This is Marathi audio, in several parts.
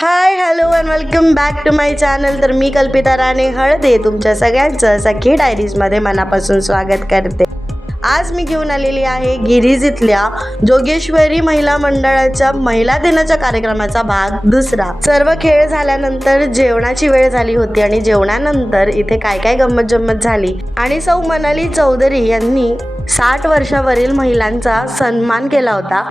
High hello and welcome back to my channel. तर मी कल्पिता राणे हळदे तुमच्या सगळ्यांचं सखी डायरीजमध्ये मनापासून स्वागत करते. आज मी घेऊन आलेली आहे गिरीज इथल्या जोगेश्वरी महिला मंडळाच्या महिला दिनाच्या कार्यक्रमाचा भाग दुसरा. सर्व खेळ झाल्यानंतर जेवणाची वेळ झाली होती आणि जेवणानंतर इथे काय काय गंमत जम्मत झाली आणि सौ मनाली चौधरी यांनी 60 वर्षावरील महिलांचा सन्मान केला होता.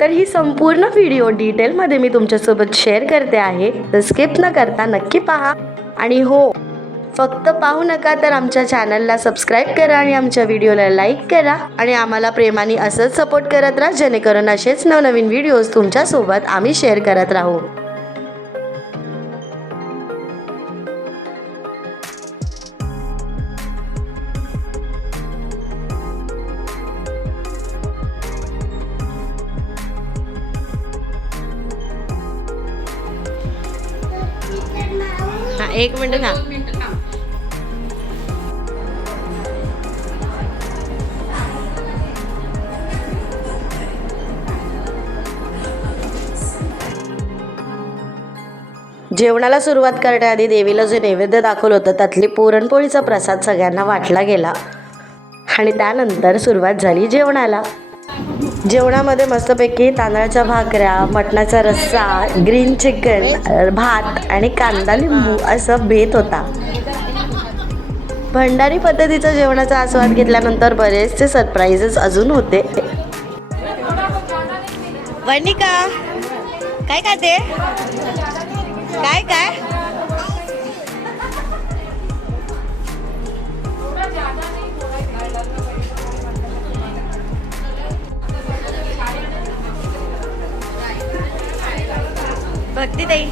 तर ही संपूर्ण व्हिडिओ डिटेलमध्ये मी तुमच्यासोबत शेअर करते आहे, तर स्किप न करता नक्की पहा. आणि हो, फक्त पाहू नका तर आमच्या चॅनलला सबस्क्राईब करा आणि आमच्या व्हिडिओला लाईक करा आणि आम्हाला प्रेमाने असंच सपोर्ट करत राहा, जेणेकरून असेच नवनवीन व्हिडिओज तुमच्यासोबत आम्ही शेअर करत राहू. हा, 1 मिनिट ना. जेवणाला सुरुवात करण्याआधी देवीला जे नैवेद्य दाखवलं होतं त्यातली पुरणपोळीचा प्रसाद सगळ्यांना वाटला गेला आणि त्यानंतर सुरुवात झाली जेवणाला. जेवणामध्ये मस्तपैकी तांदळाच्या भाकऱ्या, मटणाचा रस्सा, ग्रीन चिकन, भात आणि कांदा लिंबू असं बेत होता. भंडारी पद्धतीच्या जेवणाचा आस्वाद घेतल्यानंतर बरेचसे सरप्राईजेस अजून होते. वनिका काय खाते? काय काय भक्ती ताई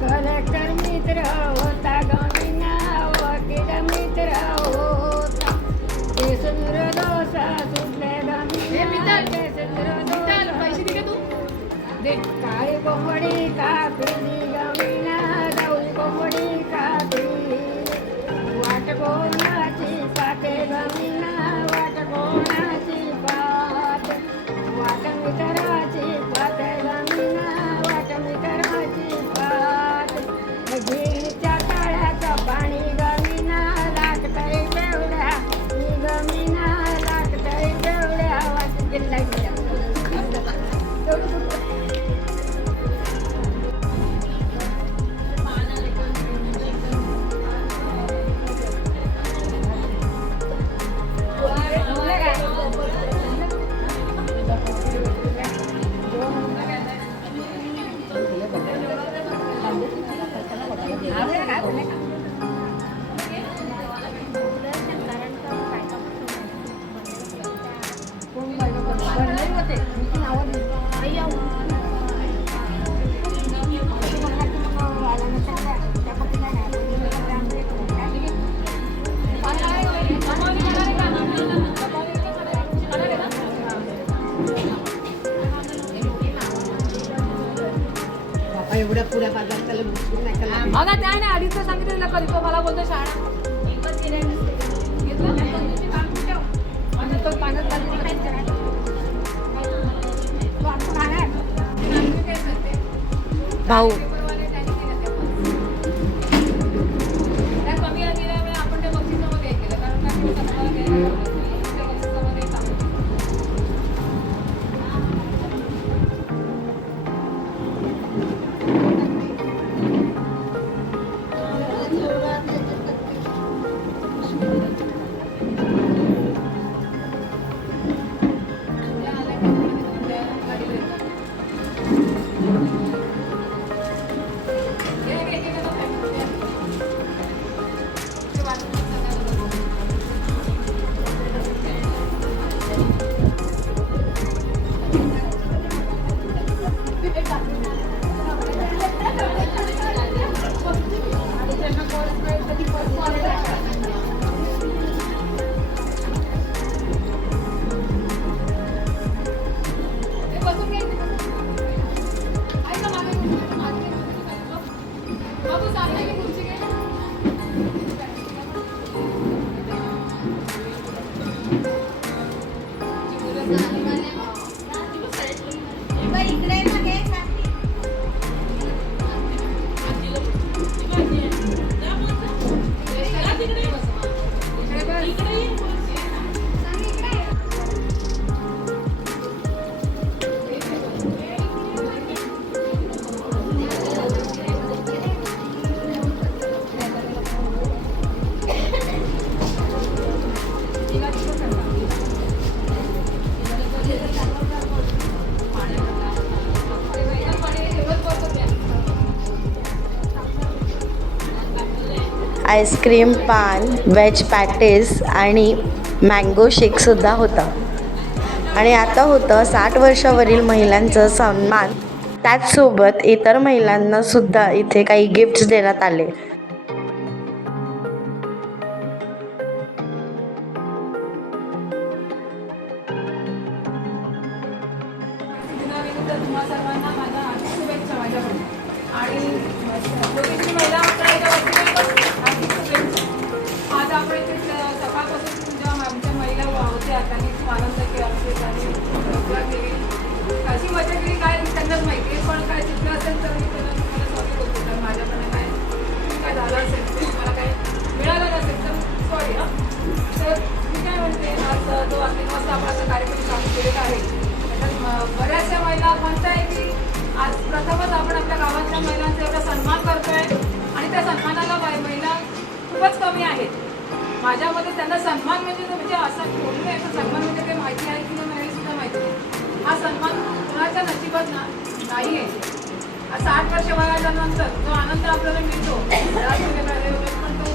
कलेक्टर मित्र होता गमिना वकील मित्र होता केसर दोसा सुटले गमिना केसर दोसा पैसे दे तू दे काळी कोंबडी कापली गमिना जाऊली कोंबडी कापली वाट कोणाची पाते गमिना वाट कोणाची पात वाट मित्राची पाते गमिना वाट मित्राची पात गिरीच्या तळ्याचं पाणी गमिना लागतंय बेवड्या गमिना लागतंय बेवड्या वाट गेला एवढ्या पुऱ्या बाजार त्याला भरपूर नाही का लागलं. अगं त्या नाही अडीच सांगितलं कधी तो मला बोलतो शाळा घेतलं आणि तो पाण्यात भाऊ त्या कमी दिल्यामुळे आपण त्या बक्षिसामध्ये हे केलं कारण काय आईस्क्रीम, पान, व्हेज पॅटीस आणि मँगो शेकसुद्धा होता. आणि आता होतं 60 वर्षावरील महिलांचा सन्मान. त्याचसोबत इतर महिलांनासुद्धा इथे काही गिफ्ट्स देण्यात आले. तुम्हा सर्वांना माझा हार्दिक शुभेच्छा माझ्याकडून आणि योगेश्वरी महिला मंडळाच्या वतीने पण हार्दिक शुभेच्छा. आज आपण इथे सकाळपासून जेव्हा आमच्या महिला होत्या त्यांनी खूप आनंद केला त्यांनी मजा केली. अशी मजा केली काय त्यांनाच माहिती आहे, पण काय चुकलं असेल तर मी त्यांना तुम्हाला सॉरी बोलतो. तर माझ्याकडे काय झालं असेल ते मला काय मिळालं नसेल तर सॉरी. हां तर मी काय म्हणते आज जो 3 वाजता आपण असा कार्यक्रम चालू केलेला आहे. बऱ्याचशा महिला म्हणताय की आज प्रथमच आपण आपल्या गावातल्या महिलांचा एवढा सन्मान करतोय आणि त्या सन्मानाला महिला खूपच कमी आहेत. माझ्यामध्ये त्यांना सन्मान म्हणजे असं बोलू नये तर सन्मान म्हणजे काही माहिती आहे की नाही सुद्धा माहिती नाही. हा सन्मान कुणाच्या नशिबात नाही आहे. 60 वर्ष वयाच्यानंतर जो आनंद आपल्याला मिळतो पण तो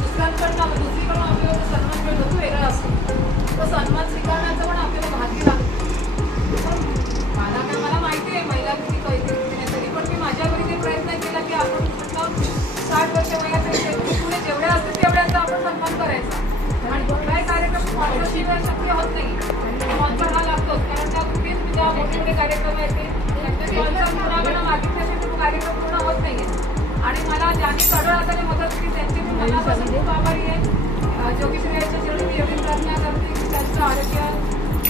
दुसऱ्यांकडनं दुसरीकडून आपल्याला जो सन्मान मिळतो तो वेगळा असतो. तो सन्मान स्वीकारण्याचं पण आपल्याला भाग्य लागतं. मला माहिती आहे महिला किती पैसे तरी पण मी माझ्या घरी ते प्रयत्न केला की आपण म्हटलं 60 वर्ष वयाचे पुढे जेवढ्या असतील तेवढ्यांचा आपण सन्मान करायचा. आणि कुठलाही कार्यक्रम स्पॉन्सरशिप शक्य होत नाही. स्पॉन्सर हा लागतोच कारण त्या कुठेच ज्या मोठे मोठे कार्यक्रम आहेत त्यांचे स्पॉन्सर पूर्ण मागितल्याशिवाय कार्यक्रम पूर्ण होत नाही. आणि मला ज्यांनी कडळ हाताने मदत केली त्यांची मी मनापासून खूप आभारी आहे. योगेश्वरी यांच्या जेवढी मी एवढी प्रार्थना करते की त्यांचं आरोग्य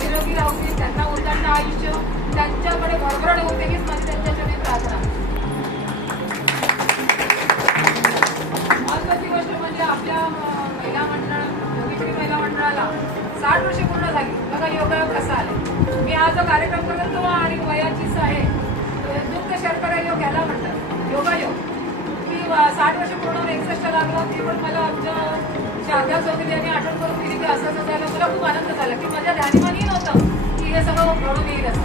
निरोगी राहू दे, त्यांना उलटांचं आयुष्य त्यांच्याकडे भरभराट होते हीच माझी त्यांच्याकडे प्रार्थना. महत्त्वाची गोष्ट म्हणजे आपल्या महिला मंडळ योगेश्वरी महिला मंडळाला 60 वर्षे पूर्ण झाली. बघा योगायोग कसा आला. मी आज जो कार्यक्रम करतो आणि वयाचीच आहे दुग्ध शर्करा योग याला म्हणतात योगायोग की 60 वर्ष पूर्ण 61 लागलं ती पण मला आमच्या अभ्यास वगैरे यांनी आठवण करून दिली की असं असं झालं. मला खूप आनंद झाला की माझ्या ध्यानीमानही नव्हतं की हे सगळं घडून येईल असं.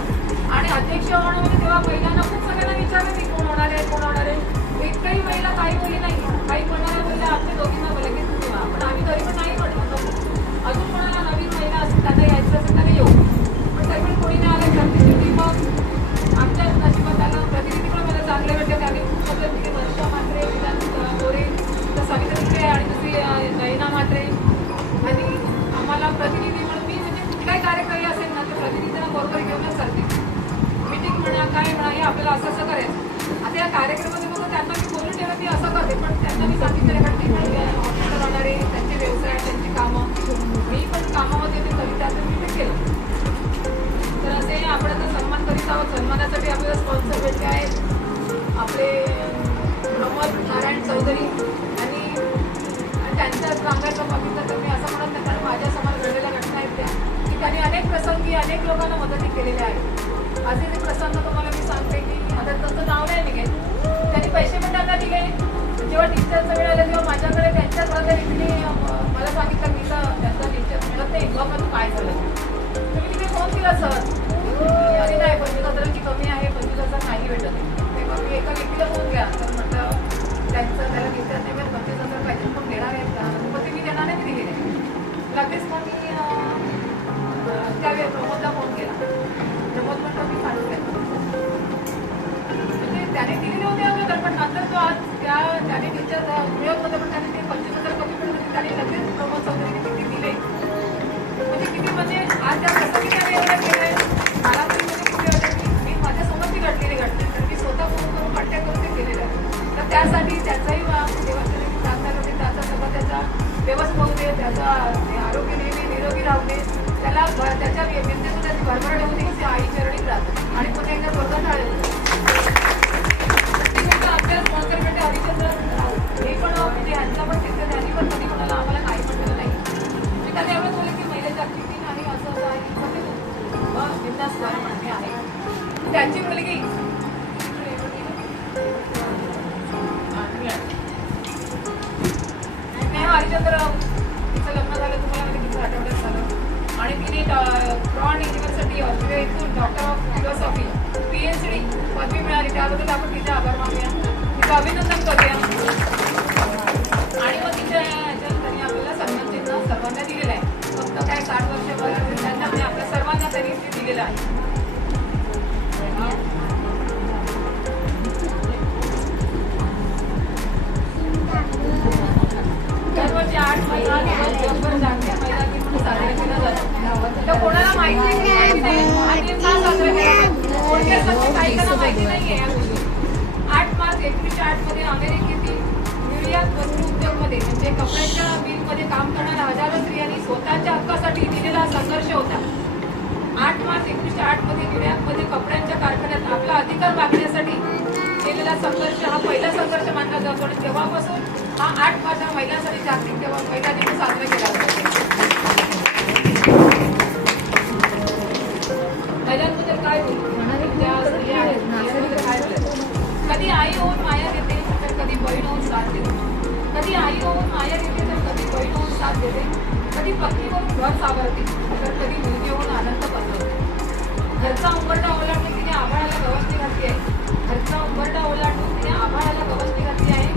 आणि अध्यक्ष होणं म्हणजे तेव्हा महिलांना खूप सगळ्यांना विचारलं की कोण होणार आहे. एकही महिला काही बोली नाही. काही कोणाला बोलल्या आपल्या दोघींना बोलले की तुम्ही पण आम्ही तरी पण नाही म्हटलं. अजून कोणाला नवीन महिला असतील त्यांना यायचं असेल तर येऊ. आपल्याला असं असं करायचं. आता या कार्यक्रमामध्ये बघा त्यांना मी बोलून ठेवलं मी असं करते, पण त्यांना मी सांगितलं कारण ते ऑफिसला राहणारे त्यांचे व्यवसाय त्यांची कामं, मी पण कामामध्ये होते तरी त्यातून मी ते केलं. तर असे आपण आता सन्मान करीत आहोत. सन्मानासाठी आपल्याला स्पॉन्सर भेटले आहेत आपले प्रमोद नारायण चौधरी आणि त्यांच्या सांगायचं बघितलं तर मी असं म्हणत नाही, कारण माझ्या समोर घडलेल्या घटना आहेत त्या की त्यांनी अनेक प्रसंगी अनेक लोकांना मदती केलेल्या आहेत. असे ते प्रसंग तुम्हाला मी सांगते की आता त्यांचं नाव नाही निघेल, त्यांनी पैसे पण त्यांना दिले. जेव्हा टीचरचं वेळ आलं तेव्हा माझ्याकडे त्यांच्याच तिने मला सांगितलं की त्यांचा टीचर मिळत नाही बाबा तू काय झालं. तुम्ही तिथे फोन केला सर अरे नाही 25,000ची कमी आहे, 25,000 नाही भेटत. तेव्हा मी एका व्यक्तीला फोन केला तर म्हटलं त्यांचं त्याला टीचर नाही मिळत 25,000 पाहिजे पण देणार आहेत का, मग ते मी त्यांना नाही दिलेले. लगेच मग मी त्यावेळी प्रमोदला फोन केला. प्रमोद म्हटलं मी काढून घेतो म्हणजे त्याने दिलेले होते अगोदर, पण नंतर तो आज त्याने टीचर मिळत होते पण त्याने ते 25,000 कमी पडत होते. त्याने लगेच प्रमोद चौधरीने किती दिले म्हणजे किती म्हणजे आज त्या प्रसंगी त्याने एवढं केलंय. मला तरी म्हणजे कुठे वाटतं की मी माझ्यासोबत ती घडलेली घटना तर मी स्वतः फोन करून कॉन्टॅक्ट करून ते केलेलं आहे. तर त्यासाठी त्याचाही देवाच्या प्रार्थना करते त्याचा सगळं त्याचा व्यवस्था होऊ दे, त्याचा आरोग्य नेहमी निरोगी राहू दे, त्याला त्याच्या विद्येतून त्याची भरभराट होऊ दे की आई चरणीत राहतो आणि पुन्हा एकदा स्वर्गात टाळेल. आपल्या स्पॉन्सर भेटे हरिचंद्र हे पण म्हणजे ह्यांचा पण तिथे त्यांनी पण कधी कोणाला आम्हाला नाही म्हटलेलं नाही. मी त्यांनी एवढं बोलले की महिलेच्या ऍक्टिव्हिटी नाही असं असं आहे की बिंदास बरं म्हणणे आहे. त्यांची मुलगी हरिचंद्र तिचं लग्न झालं तुम्हाला म्हणजे किती आठवड्यात झालं आणि तिने ब्रॉड युनिव्हर्सिटी ऑस्ट्रेलिया इथून डॉक्टर ऑफ फिलॉसॉफी PhD पदवी मिळाली. त्याबद्दल आपण तिचे आभार मानूया, तिचं अभिनंदन करूया. आणि मग तिच्या ह्याच्यात त्यांनी आपल्याला सन्मान चिन्ह सर्वांना दिलेलं आहे. फक्त काय 60 वर्ष त्यांना आपल्या सर्वांना त्यांनी ते दिलेलं आहे. दरवर्षी 8 महिना जगभर जागतिक महिला दिन म्हणून साजरा केला जातो. तर कोणाला माहिती नाही हा दिन का साजरा केला जातो काही त्यांना माहिती नाही आहे. 8 मार्च 1908 मध्ये अमेरिकेतील न्यूयॉर्क वस्त्र उद्योगमध्ये म्हणजे कपड्यांच्या मिलमध्ये काम करणाऱ्या हजारो स्त्रियांनी स्वतःच्या हक्कासाठी दिलेला संघर्ष होता. 8 मार्च 1908 मध्ये न्यूयॉर्कमध्ये कपड्यांच्या कारखान्यात आपला अधिकार मागण्यासाठी केलेला संघर्ष हा पहिला संघर्ष मानला जातो आणि तेव्हापासून हा 8 मार्च हा महिलांसाठी जागतिक तेव्हा महिला दिन साजरा केला जातो. महिलांबद्दल काय ज्या स्त्रिया आहेत काय कधी आई होऊन माया देते तर कधी बहीण होऊन साथ देते, कधी आई होऊन माया देते तर कधी बहीण होऊन साथ देते, कधी पत्नी होऊन घर सावरते तर कधी मुलगी होऊन आनंद पसरवते. घरचा उंबरडा ओलांडून तिने आभाळाला गवसणी घातली आहे. घरचा उंबरडा ओलांडून तिने आभाळाला गवसणी घातली आहे.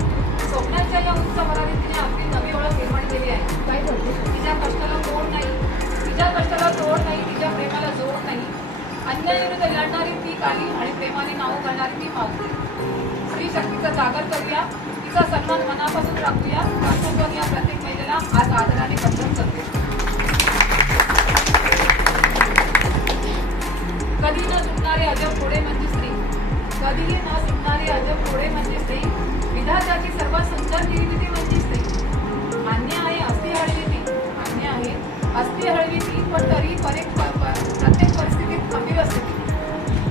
स्वप्नांच्या या उंच भरारीत तिने आपली नवी ओळख निर्माण केली आहे. काय करते तिच्या कष्टाला तोड नाही, तिच्या कष्टाला तोड नाही, तिच्या प्रेमाला जोड नाही. अन्यायाविरुद्ध लढणारी ती काली आणि प्रेमाने नाव घालणारी ती मावती. स्त्री शक्तीचा जागर करूया, तिचा सन्मान मनापासून राखूया. कर्तव्य या प्रत्येक महिलेला आज आदराने वंदन करते. कधी न सुटणारे अजब पुढे म्हणजे स्त्री, कधीही न सुटणारे अजब पुढे म्हणजे स्त्री. विधात्याची सर्वात सुंदर निर्मिती म्हणजे स्त्री. मान्य आहे अस्ती हळवी ती, मान्य आहे अस्ती हळवी ती, पण तरी प्रत्येक परिस्थितीत खंबीर असते ती.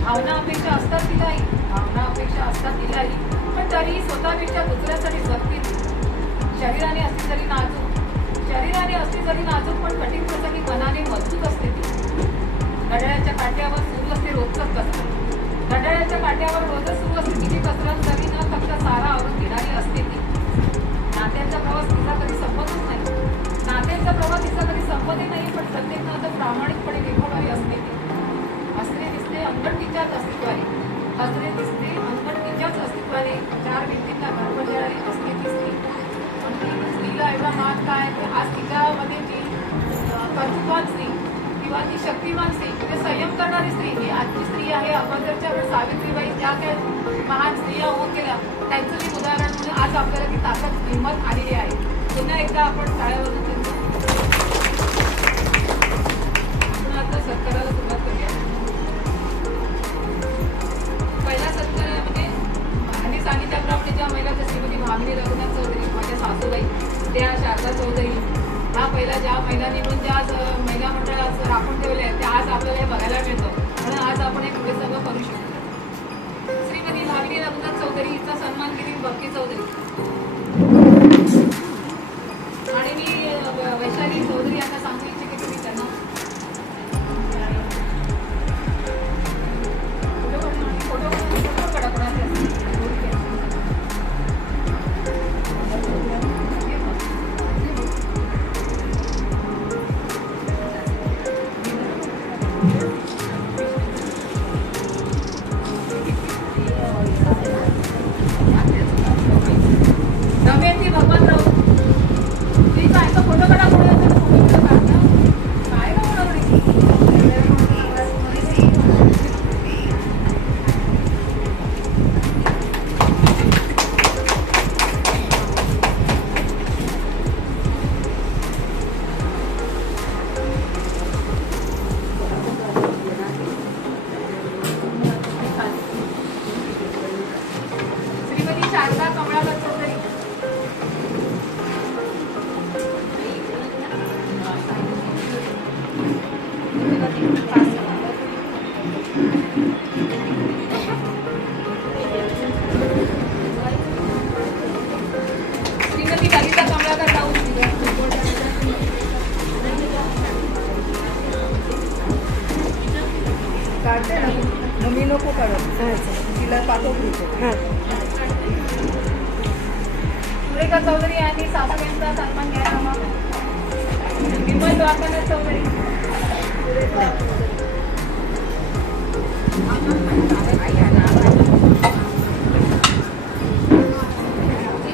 भावना अपेक्षा असतात तिलाही, भावना अपेक्षा असतात तिलाही, पण तरीही स्वतःपेक्षा दुसऱ्यासाठी जगते ती. शरीराने असली जरी नाजूक पण कठीण प्रसंगी मनाने मजबूत असते ती. घड्याळ्याच्या काट्यावर सुरू असते रोजच कसरत, घड्याळ्याच्या काट्यावर रोजच सुरू असते तिची कसरत, तरी न थकता सारा आवरून घेणारी असते ती. नात्यांचा प्रवास तिचा कधी संपतच नाही, नात्यांचा प्रवास तिचा कधी संपतही नाही, पण प्रत्येक नातं प्रामाणिकपणे निभावणारी असते ती. हसरे दिसते अंगण तिच्याच अस्तित्वाने, हसरे दिसते अंगण तिच्याच अस्तित्वाने, 4 भिंतींना घरबसणारी असते ती स्त्री. पण ती स्त्रीला एवढा मान काय आज तिच्यामध्ये जी कर्तृत्वान स्त्री किंवा ती शक्तिमान स्त्री म्हणजे संयम करणारी स्त्री ही आजची स्त्री आहे. अगोदरच्या वेळेस सावित्रीबाई ज्या काही महान स्त्रिया होऊन गेल्या त्यांचं मी उदाहरण म्हणून आज आपल्याला ती ताकद हिंमत आलेली आहे. पुन्हा एकदा आपण टाळ्यावरून त्यांचं पुन्हा आता सत्काराला सुरुवात करूया. पहिला सत्कार श्रीमती ललिता कमलाकर राऊत. काढते ना मग मी नको काढत तिला पाठवतो. सुरेखा चौधरी यांनी सासूबाईंचा सन्मान घ्यायला हवा. विमल द्वारकानाथ चौधरी.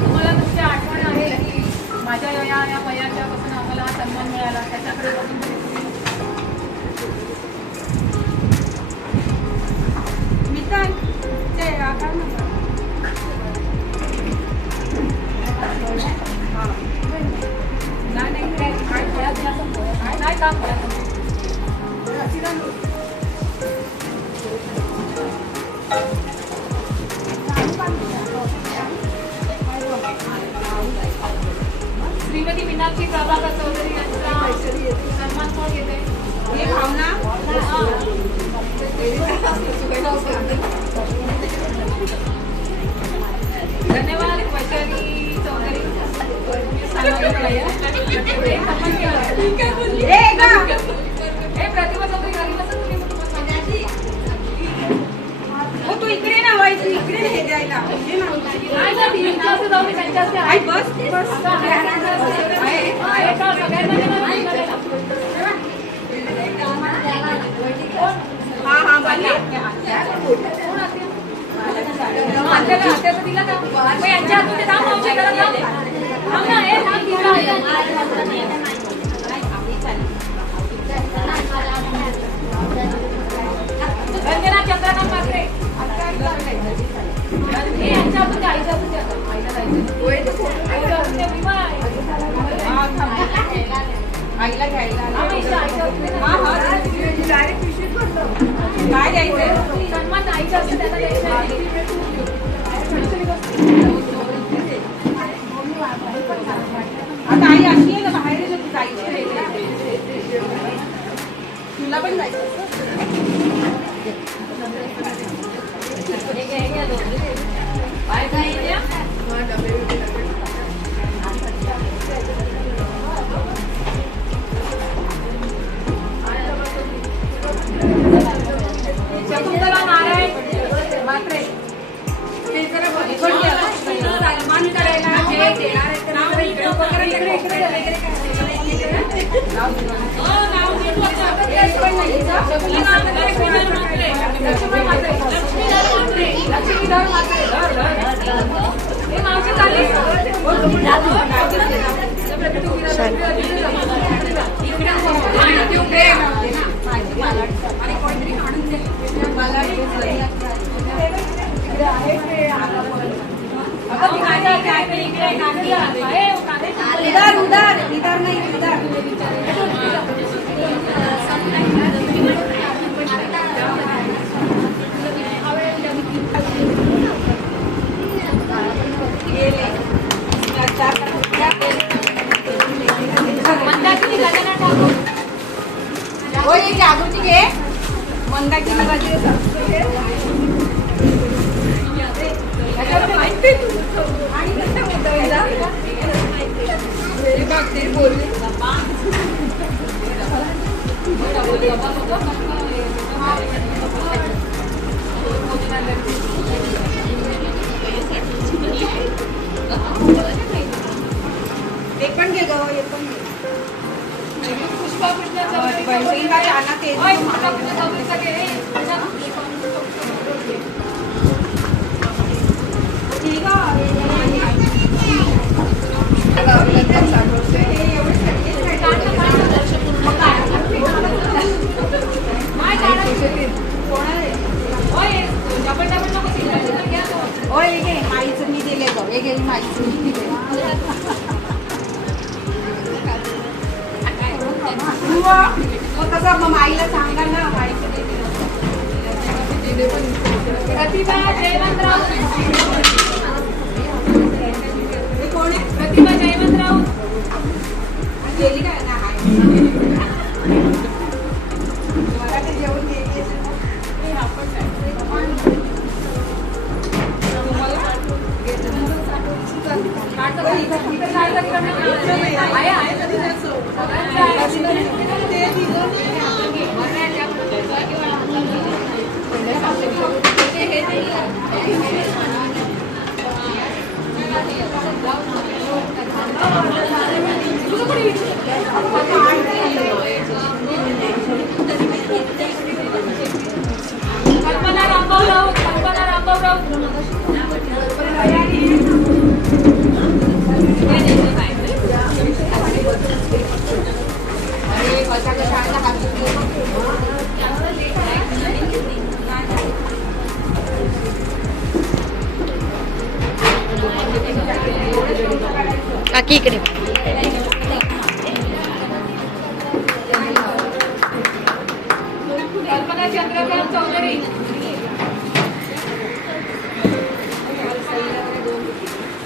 तुम्हाला तुमची आठवण आहे की माझ्या या वयाच्या पासून आम्हाला हा सन्मान मिळाला त्याच्याकडे बघून नाही काम करायचं. श्रीमती मीनाक्षी प्रभाकर चौधरी यांचा सन्मान कोण घेते? धन्यवाद वैशाली चौधरी. हे प्रतिभा चौधरी घरी बसून तू इकडे ना व्हायची इकडे हे द्यायला जाऊन त्यांच्या बस बस हा हा दिला का यांच्या हातून ते थांब आमच्या घरात थांब ना हे थांब रंजना चंद्रकांत पात्रे. हे यांच्या हातून आईच्या हातून आईला आईला घ्यायला काय द्यायचं सन्मान आईच्या हातून त्यांना द्यायचं. आता आई अशी आहे ना बाहेर जायची तुला पण जायचं शकुंतला नारायण म्हात्रे. सन्मान करायला जे देणार लक्ष्मीधर म्हात्रे. हे मावशी चालली आणि कोणतरी आणून दे मला उदार उदार उदार नाही उदार मंदाकिनी गजानन ठाकूर. हो ये जागृती घे मंदाकिनी ते पण घे ग हे पण घे. पुष्पा कृष्ण चौधरी. पैसे काय आणा ते पुष्पा कृष्ण चौधरीचा घे. ठीक होय घे माईचं मी दिले ग हे घे माईचं मी दिले कसं मग आईला सांगा ना माईचं प्रतिभा जयवंतराव. हे कोण आहे प्रतिभा जयवंतराव. गेली काय ना काकी इकडे कल्पना चंद्रकांत चौधरी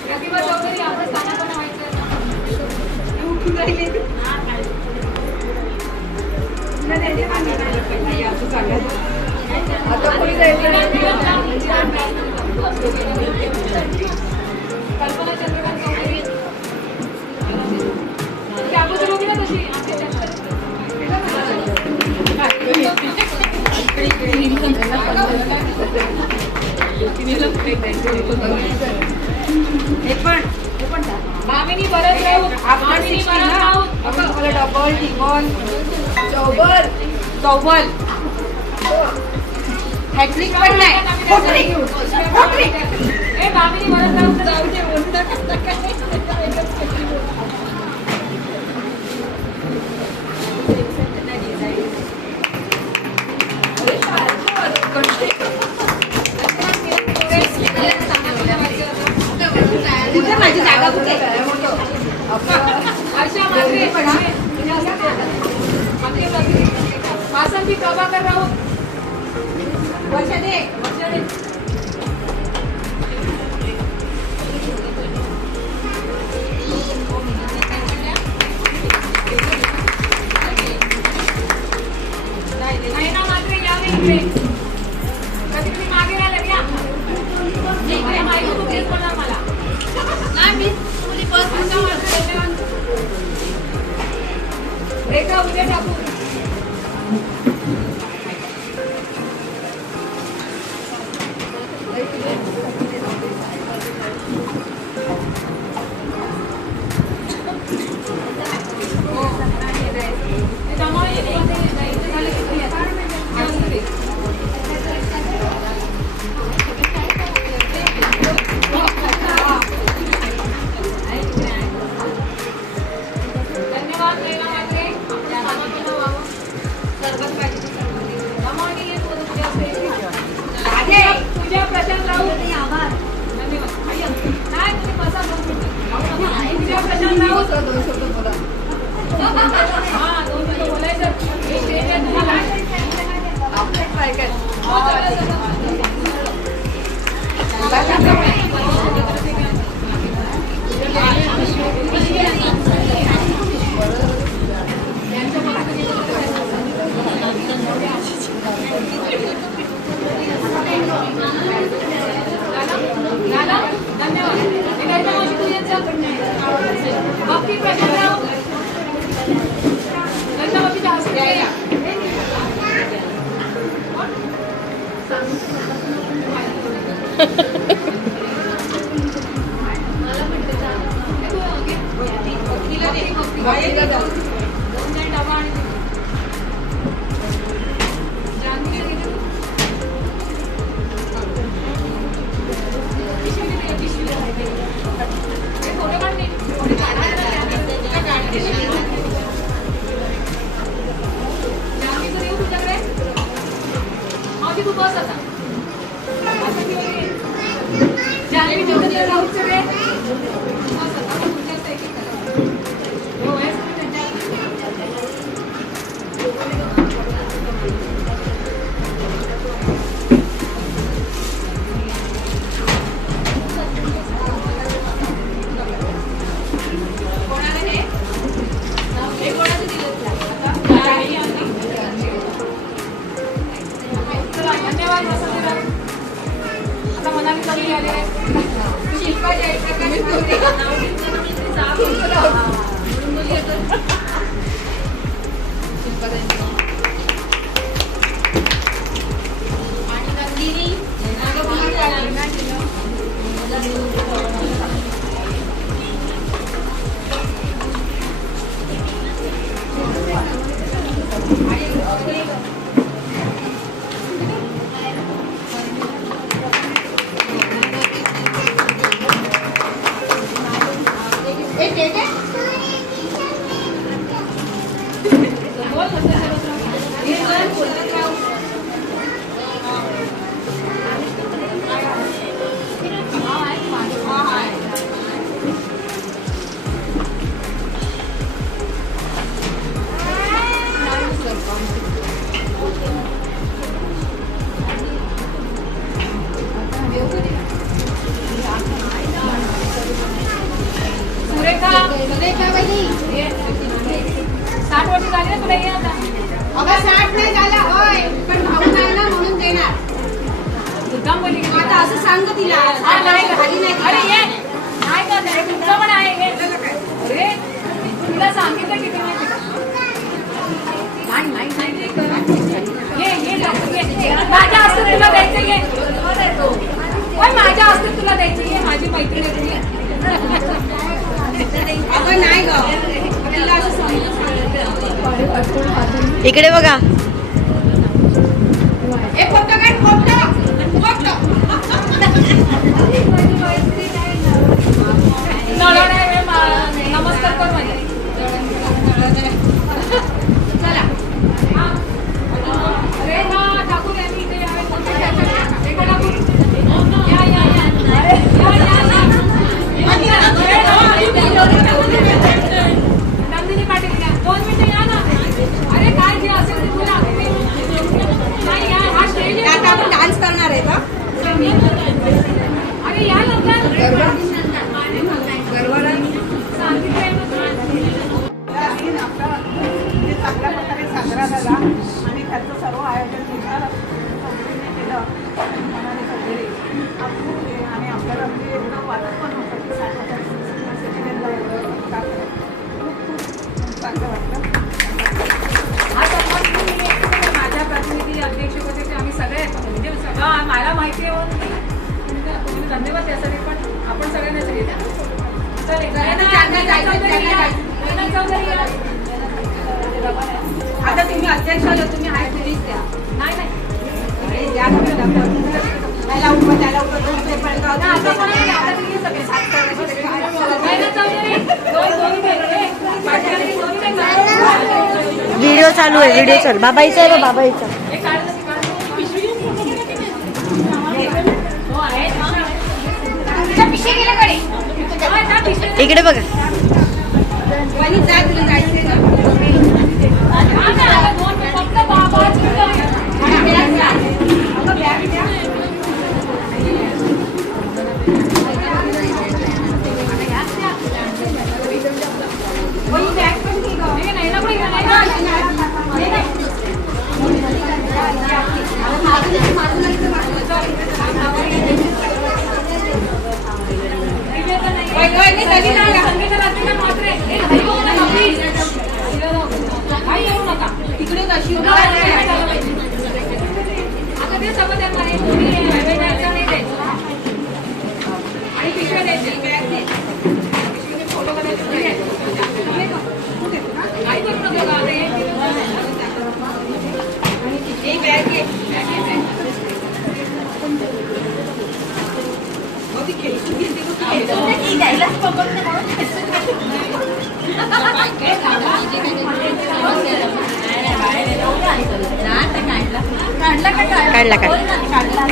प्रतिभा चौधरी आपण स्थानापन्न व्हायचं कल्पना चंद्रकांत चौधरी ती अगोदर होती ना तशी मामिनी बरं राहू मामिनी बरं राहू डबल टिबल चौबल हॅट्रिक पण नाही ए मामिनी बरं राहू जाऊ दे बोलता करता काय माझी जागा कुठे आशा वासंती प्रभाकर राऊत वर्षा दे नाही ना मात्र यावे इकडे कधी तुम्ही मागे राहिला घ्या इकडे माहिती कुठेच बोलणार मला रेखा उद्या टाकू तुझ्या प्रशांत राऊत धन्यवाद नाही तुम्ही बसा तुझ्या प्रशांत राऊत हा 2 मिनिटं बोलायचं बाकी प्रशांत तू बस आता जानवी जोगेंद्र राऊत सगळे बस आता तुमच्याच एक हो आहे कोणाला हे कोणाचं दिलं धन्यवाद आता मनाली कमी आले शिल्पा असं सांग तिला हा, नाही का? खाली नाही अरे ये नाही का नाही, तुमचं पण आहे ये. अरे तुला सांगितलं किती माहिती का? ये लवकर ये. माझ्या हस्ते तुला द्यायचं ये. ओय, माझ्या हस्ते तुला द्यायचं ये. माझी मैत्रीण आहे तुझी. अगं नाही ग तिला असं सांगितलं इकडे बघा. एक फोटो काढ फोटो नमस्कार कर माझे. चला अरे हा टाकून या मी इथे इकडे टाकून या नंदिनी पाटील घ्या 2 मिनिटं या ना. अरे काय जे असेल ते बोला. नाही या हा स्टेज आहे. आता आपण डान्स करणार आहे का अरे या लवकर सांगितलंय ना चांगल्या प्रकारे साजरा झाला आणि त्याचं सर्व आयोजन कंपनीने केलं मनाने वगैरे आणि आपल्याला म्हणजे एवढं वाटत पण होतं की 60,000 सेकंडला एवढं काम खूप चांगलं वाटलं. हा सन्मान तुम्ही माझ्या प्रतिनिधी अध्यक्ष होते ते आम्ही सगळे म्हणजे सगळं मला माहिती आहे तुम्ही धन्यवाद त्यासाठी पण आपण सगळ्यांनाच घेतलं. आता तुम्ही अध्यक्ष झाले तुम्ही आहे तुम्हीच द्या नाही अरे द्या तुम्ही त्याला उभं त्याला उभं झोपेपर्यंत आता कोणाला नाही, आता तुम्ही सगळे नाही ना, जाऊ दे. दोन्ही वेगळे. पाठीमागे दोन्ही वेगळे. व्हिडिओ चालू आहे, व्हिडिओ चालू. बाबाईचा आहे बाबा इचा. हे काढलं की काढलं. हो, आहे. तुझ्या पिशवी गेल्या कडे. हा, त्या पिशवीत. इकडे बघा. वनी जा तुला जायचंय ना हा ना, आता 2 मिनिट फक्त 5 मिनिटं. अगं बॅग द्या वही बॅग पण घे गं. हे नाही ना, पण हे नाही ना. हे नाही. तिकडे कशी आणि पिशव्या द्यायचे फोटो करायचे काय करू नका आता हे बॅग घे काढला काढला.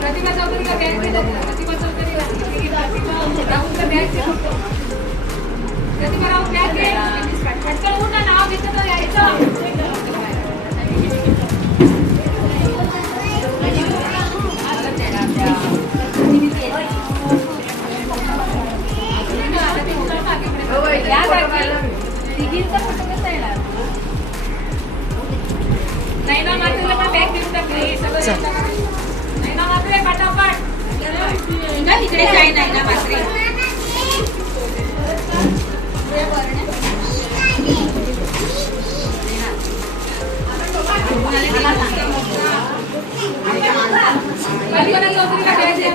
प्रतिभा चौधरी का बॅग प्रतिभा चौधरी प्रतिभा राव बॅग घे पटकन उठ ना नाव घेतलं तर यायचं नाही ना मात्र पण बॅग देऊन टाकली सगळं नाही ना मात्र पाठापाठ इकडे काय नाही ना मात्रे कल्पना चौधरीला करायचे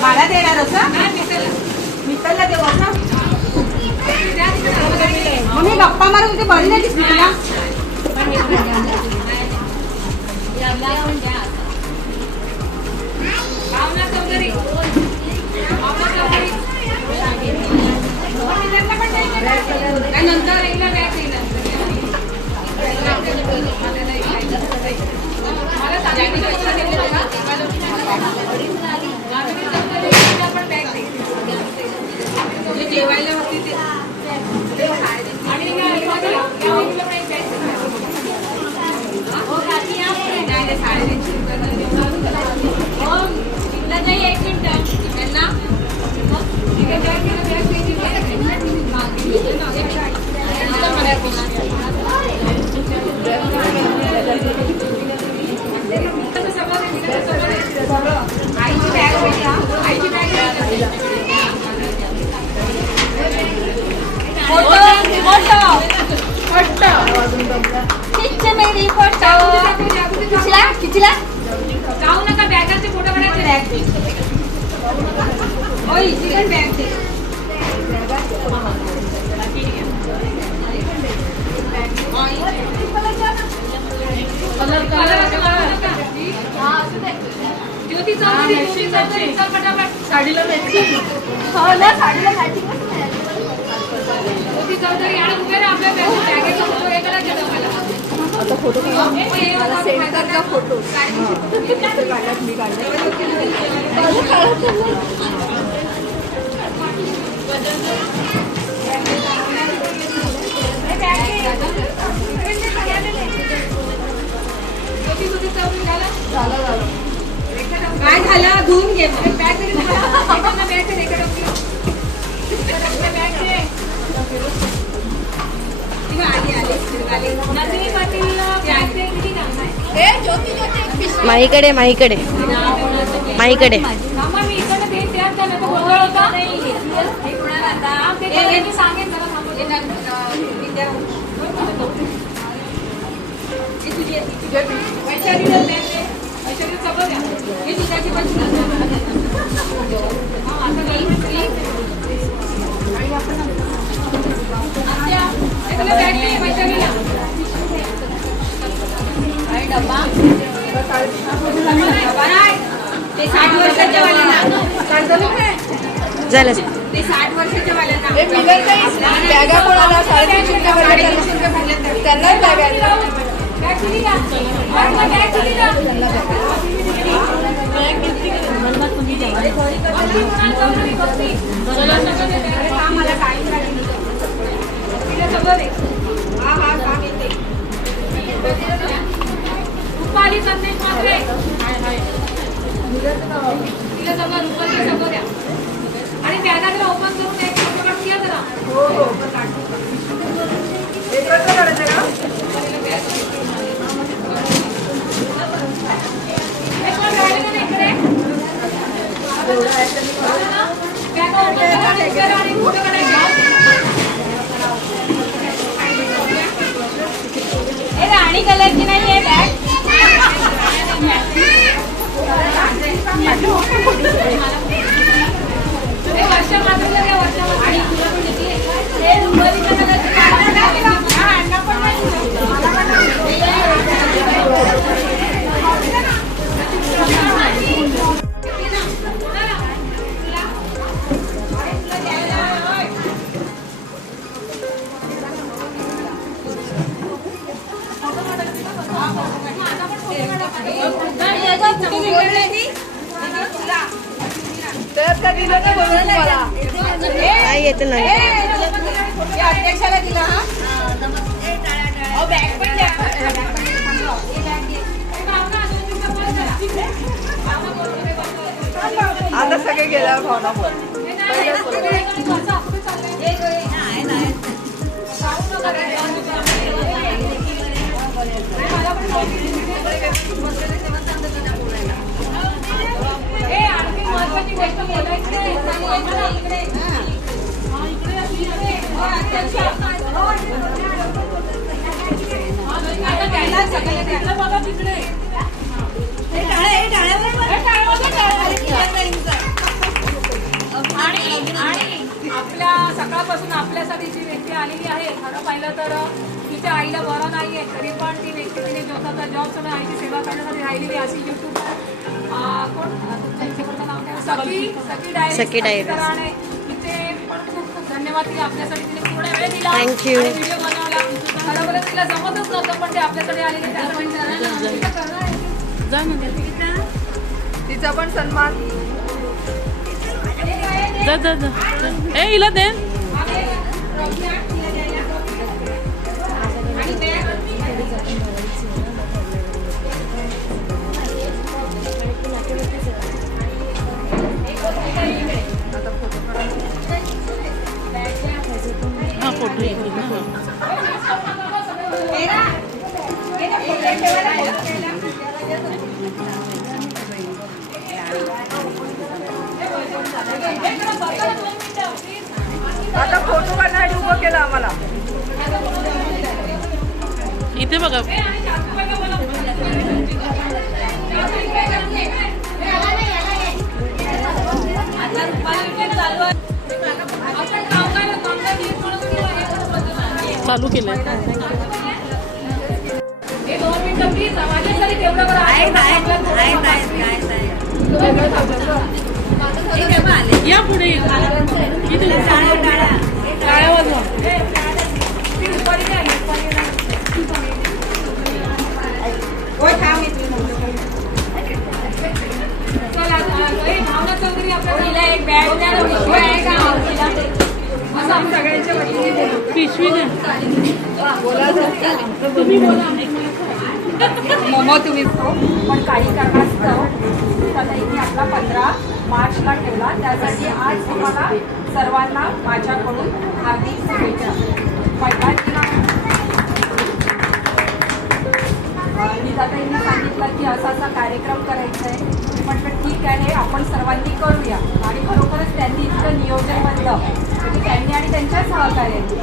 मला देणार असं मित्तलला देऊ असं मग मम्मी गप्पा मारत होती बरी नाही दिसली तुला भावना चौधरी काय नंतर एकला बॅग येईल मला सांगितलं पण बॅग जेवायला होती ते आणि एक मिनिट त्यांना आईची बॅग जाऊ नका बॅगाचे फोटो काढायचे बॅग चिकन बॅग ज्योती चौधरी फटाफट साडीला मॅचिंग ज्योती चौधरी आणि उभे राहा आपल्या बॅगेचा फोटो हे करा घेतो मला आता फोटो मला सेंड कर का फोटो काढलात मी काय झालं धुवून घे बॅग तरी बॅग माईकडे माईकडे माईकडे मी इकडे ते त्यात झालं तो गोंधळ होता मी सांगेन ते 60 वर्षाच्या वाल्यांना झालं ते 60 वर्षाच्या वाल्यांना बॅगा कोणाला 350 रुपये भरले त्यांनाच बॅगा मला काय रुपाली संदेश मात्रे तिला सगळं रुपाली सगळं द्या आणि बॅगा जरा ओपन करून एक फोटो काढूया जरा राणी कलरची नाही आहे बॅग वर्षा मात्र आणि तुला पण येते नाही अध्यक्षाला दिला हा बॅग पण द्या आता सगळे गेल्यावर भावना बोल आणखी महत्वाची गोष्ट बोलायची आणि आपल्या सकाळपासून आपल्यासाठी जी व्यक्ती आलेली आहे, खरं पाहिलं तर तिच्या आईला बरं नाही आहे, तरी पण ती व्यक्ती तिने स्वतःचा जॉब सोडून आईची सेवा करण्यासाठी राहिलेली अशी यूट्यूब कोण तुमच्या इच्छेकडचं नाव काय? सखी डायरी कराने तिचे पण खूप खूप धन्यवाद. तिने आपल्यासाठी तिने पूर्ण वेळ दिला, Thank you. व्हिडिओ बनवला. खरोखर तिला जमतच नव्हतं, पण ते आपल्यासाठी आलेली तिचा पण सन्मान. हिला दे. हा फोटो आता फोटो काढण्यासाठी उभं केलं आम्हाला. इथे बघा. चालू केलंय. या पुढे भावना चौधरी आपल्याला एक बॅग द्या, पिशवी आहे का असं आम्ही सगळ्यांच्या वतीने पिशवी द्या. मोमो तुम्ही पण काही कारणास्तव त्यांनी आपला 15 मार्चला ठेवला. त्यासाठी आज तुम्हाला सर्वांना माझ्याकडून हार्दिक शुभेच्छा. नीताताईंनी सांगितलं की असा असा कार्यक्रम करायचा आहे. म्हटलं ठीक आहे, आपण सर्वांनी करूया. आणि खरोखरच त्यांनी इतकं नियोजनबद्ध म्हणजे त्यांनी आणि त्यांच्या सहकार्याने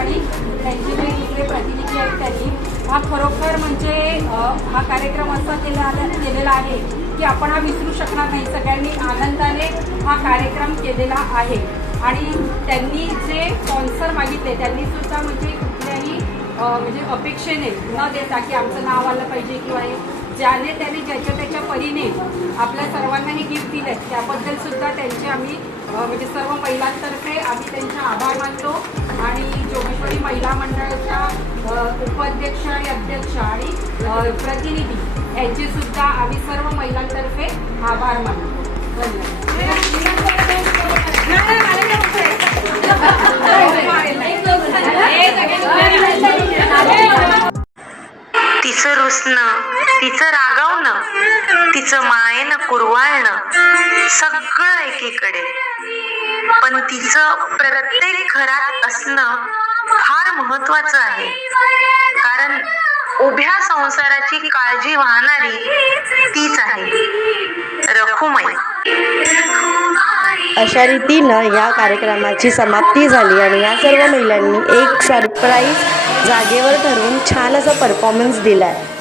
आणि त्यांचे जे इकडे प्रतिनिधी आहेत त्यांनी हा खरोखर म्हणजे हा कार्यक्रम असा केलेला आहे की आपण हा विसरू शकणार नाही. सगळ्यांनी आनंदाने हा कार्यक्रम केलेला आहे. आणि त्यांनी जे स्पॉन्सर मागितले त्यांनी सुद्धा म्हणजे कुठल्याही म्हणजे अपेक्षेने न देता की आमचं नाव आलं पाहिजे किंवा ज्याने त्याने ज्याच्या त्याच्या परीने आपल्या सर्वांना हे गिफ्ट दिले त्याबद्दल सुद्धा त्यांचे आम्ही म्हणजे सर्व महिलांतर्फे आम्ही त्यांचे आभार मानतो. आणि जोगेश्वरी महिला मंडळाच्या उपाध्यक्ष आणि अध्यक्ष आणि प्रतिनिधी यांचे सुद्धा आम्ही सर्व महिलांतर्फे आभार मानतो. तिचं रुसणं, तिचं रागावणं, तिचं मायेनं कुरवाळणं सगळं एकीकडे, पण तिचं प्रत्येक घरात असणं फार महत्वाचं आहे. कारण उभ्या संसाराची काळजी वाहणारी तीच आहे रखुमाई. अशा रीतीनं या कार्यक्रमाची समाप्ती झाली आणि या सर्व महिलांनी एक सरप्राईज जागेवर ठरवून छान असा परफॉर्मन्स दिला आहे.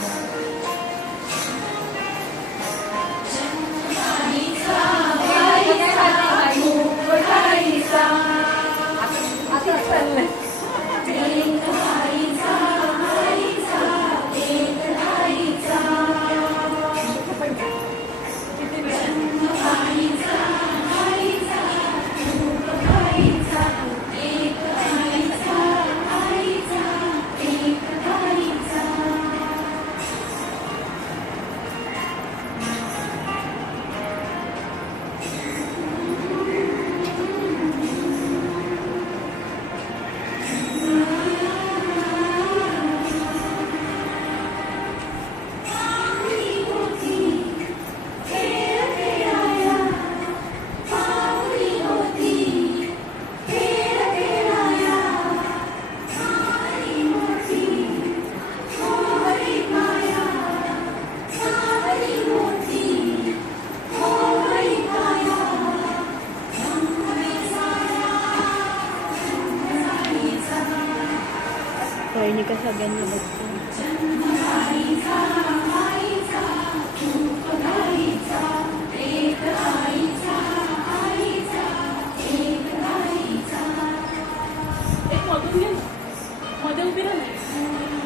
सगळ्यांना बघतो.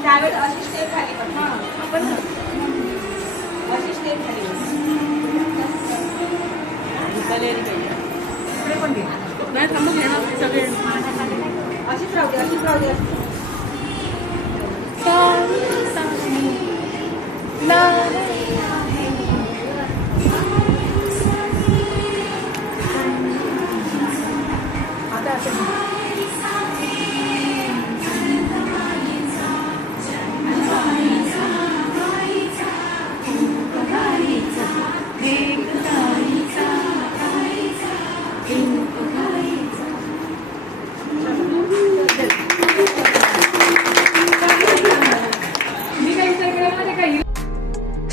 त्यावेळेस अशी स्टेप खाली बस. आपण अशी स्टेप खाली बस. इकडे पण घे. नाही थांबून घेणार सगळे. अशीच राहू दे, अशीच राहू दे. आता असं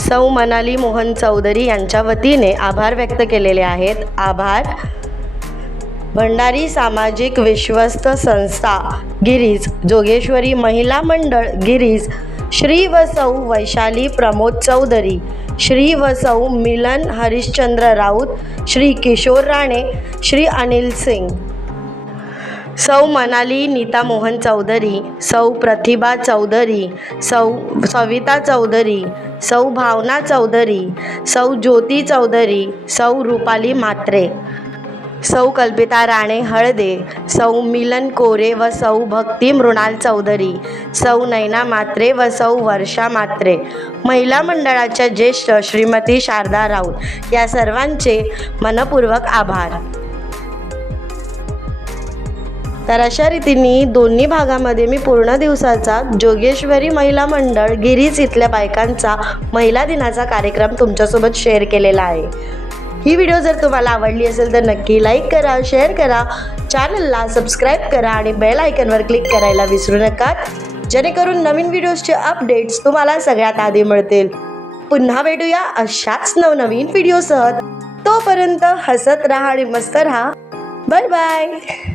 सौ मनाली मोहन चौधरी यांच्या वतीने आभार व्यक्त केलेले आहेत. आभार. भंडारी सामाजिक विश्वस्त संस्था गिरीज, जोगेश्वरी महिला मंडळ गिरीज, श्री व सौ वैशाली प्रमोद चौधरी, श्री व सौ मिलन हरिश्चंद्र राऊत, श्री किशोर राणे, श्री अनिल सिंग, सौ मनाली नीता मोहन चौधरी, सौ प्रतिभा चौधरी, सौ सविता चौधरी, सौ भावना चौधरी, सौ ज्योती चौधरी, सौ रूपाली म्हात्रे, सौ कल्पिता राणे हळदे, सौ मिलन कोरे व सौ भक्ती मृणाल चौधरी, सौ नैना म्हात्रे व सौ वर्षा म्हात्रे, महिला मंडळाच्या ज्येष्ठ श्रीमती शारदा राऊत या सर्वांचे मनपूर्वक आभार. तर अशा रीतीने दोन्ही भागामध्ये मी पूर्ण दिवसाचा जोगेश्वरी महिला मंडळ गिरीज इथल्या बायकांचा महिला दिनाचा कार्यक्रम तुमच्यासोबत शेअर केलेला आहे. ही व्हिडिओ जर तुम्हाला आवडली असेल तर नक्की लाईक करा, शेअर करा, चॅनलला सबस्क्राईब करा आणि बेल आयकॉनवर क्लिक करायला विसरू नका, जेणेकरून नवीन व्हिडिओजचे अपडेट्स तुम्हाला सगळ्यात आधी मिळतील. पुन्हा भेटूया अशाच नवनवीन व्हिडिओसह. तोपर्यंत हसत राहा आणि मस्त राहा. Bye bye.